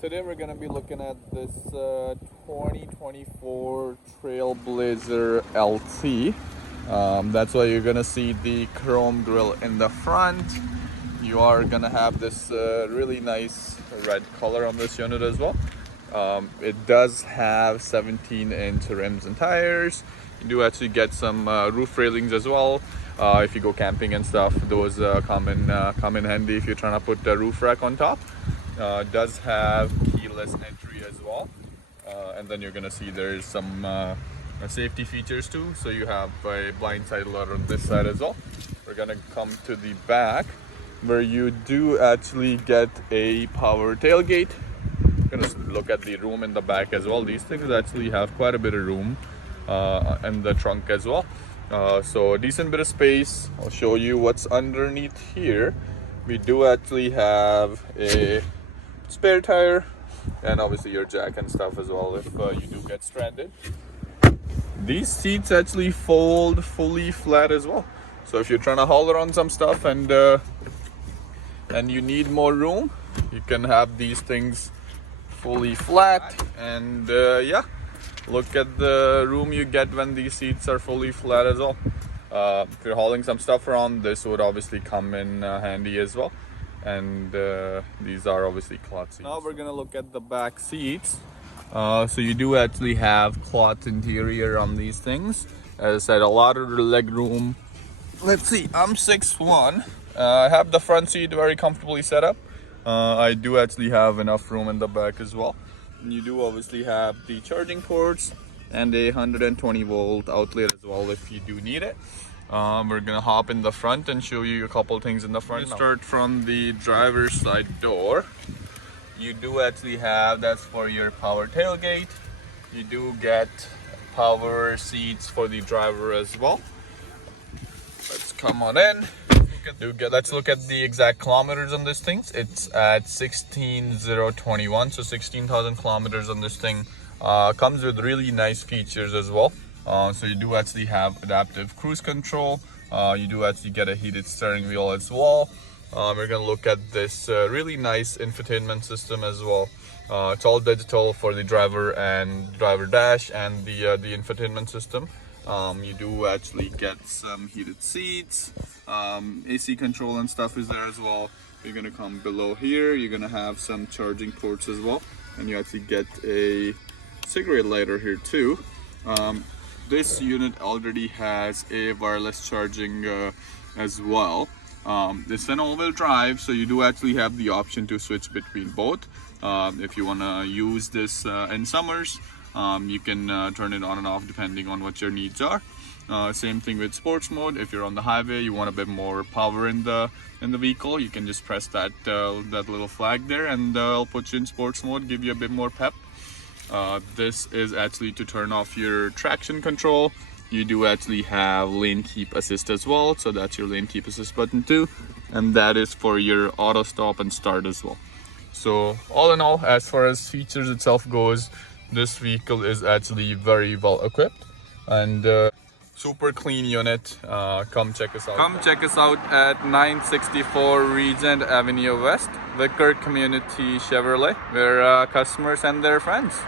Today we're going to be looking at this 2024 TrailBlazer LT. That's why you're going to see the chrome grille in the front. You are going to have this really nice red color on this unit as well. It does have 17-inch rims and tires. You do actually get some roof railings as well. If you go camping and stuff, those come in handy if you're trying to put the roof rack on top. Does have keyless entry as well, and then you're gonna see there's some safety features too. So you have a blindside alert on this side as well. We're gonna come to the back where you do actually get a power tailgate. Gonna look at the room in the back as well. These things actually have quite a bit of room in the trunk as well. So a decent bit of space. I'll show you what's underneath here. We do actually have a spare tire and obviously your jack and stuff as well if you do get stranded. These seats actually fold fully flat as well. So if you're trying to haul around some stuff and you need more room, you can have these things fully flat. And yeah, look at the room you get when these seats are fully flat as well. If you're hauling some stuff around, this would obviously come in handy as well. And these are obviously cloth seats. Now we're gonna look at the back seats. So you do actually have cloth interior on these things. As I said, a lot of leg room. Let's see, I'm 6'1". I have the front seat very comfortably set up. I do actually have enough room in the back as well. And you do obviously have the charging ports and a 120-volt outlet as well if you do need it. We're gonna hop in the front and show you a couple things in the front. Start from the driver's side door. You do actually have, that's for your power tailgate. You do get power seats for the driver as well. Let's come on in. Let's look at the exact kilometers on this thing. It's at 16,021, so 16,000 kilometers on this thing. Comes with really nice features as well. So you do actually have adaptive cruise control. You do actually get a heated steering wheel as well. We're gonna look at this really nice infotainment system as well. It's all digital for the driver and driver dash and the infotainment system. You do actually get some heated seats. AC control and stuff is there as well. You're gonna come below here. You're gonna have some charging ports as well, and you actually get a cigarette lighter here too. This unit already has a wireless charging as well. It's an all-wheel drive, so you do actually have the option to switch between both. If you want to use this in summers, you can turn it on and off depending on what your needs are. Same thing with sports mode. If you're on the highway, you want a bit more power in the vehicle, you can just press that little flag there, and it'll put you in sports mode, give you a bit more pep. This is actually to turn off your traction control. You do actually have lane keep assist as well, so that's your lane keep assist button too, and that is for your auto stop and start as well. So all in all, as far as features itself goes, this vehicle is actually very well equipped and super clean unit. Come check us out. Come check us out at 964 Regent Avenue West, Vickar Community Chevrolet, where customers and their friends.